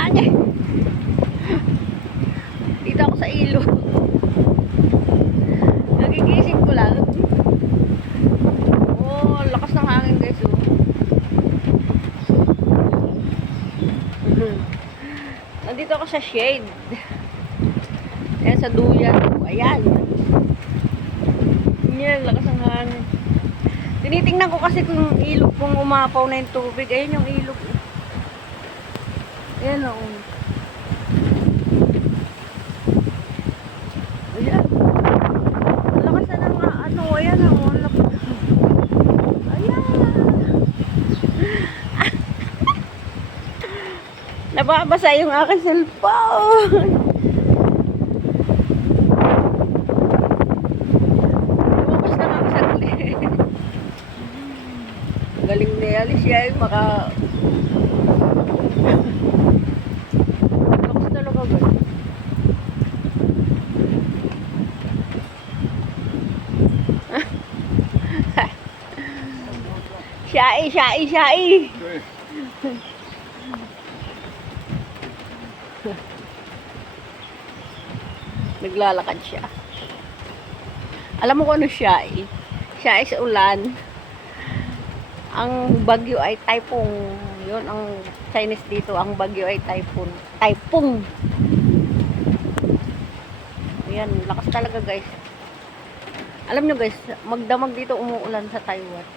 hangin. Dito ako sa ilog. Nagigising ko lang. Oh, lakas ng hangin guys. Oh. Nandito ako sa shade. Ayan sa duyan. Ayan. Yan, lakas ng hangin. Tinitingnan ko kasi kung ilog, kung umapaw na yung tubig. Ayan yung ilog. Ayan o. Ayan. Lakas na ng ano. Ayan o. Ayan. Nababasa yung aking cellphone. Lumabas na kami saglit. Galing ni Alicia ay lakas talaga guys. Syai. Naglalakad siya. Alam mo kung ano siya eh? Siya ay sa ulan. Ang bagyo ay typhoon. Yun ang Chinese dito. Ang bagyo ay typhoon. Typhoon. Ayan, lakas talaga guys. Alam nyo guys, magdamag dito umuulan sa Taiwan.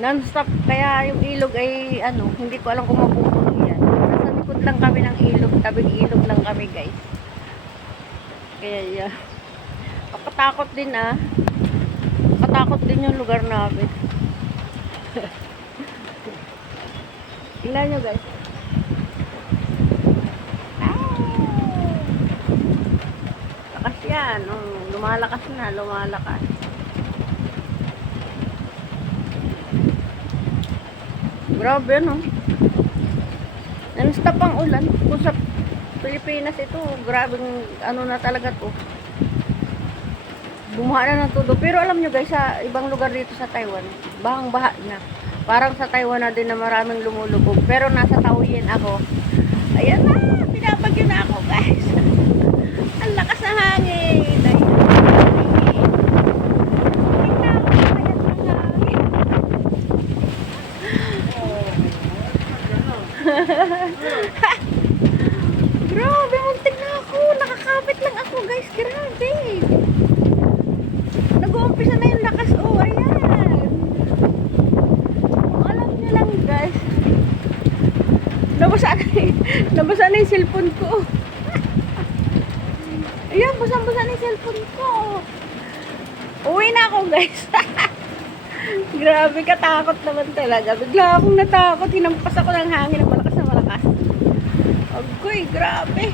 Non-stop. Kaya yung ilog ay ano, hindi ko alam kung mapupuno yan. Nasa likod lang kami ng ilog. Tabing ilog lang kami guys. Kaya yan. Kapatakot din ah. Katakot din yung lugar namin. Tingnan nyo guys. Lakas yan. Lumalakas na. Lumalakas. Grabe no. Non-stop ang ulan. Kung sa Pilipinas ito, grabing ano na talaga to. Bumuha na ng todo. Pero alam nyo guys, sa ibang lugar dito sa Taiwan, bahang-baha na. Parang sa Taiwan na din na maraming lumulubog. Pero nasa Taoyuan ako. Ayan na, pinapagyo na ako guys. Ang lakas ng hangin. Ayan. Grabe, muntik na ako. Nakakapit lang ako guys. Grabe. Nag-uumpisa na yung lakas. Oh, ayan. Alam nyo lang guys. Nabasa na yung cellphone ko. Ayan, basang-basa na yung cellphone ko. Uwi na ako guys. Grabe, katakot naman talaga. Bigla akong natakot. Hinampas ako ng hangin ng malakas na malakas. Agoy, grabe.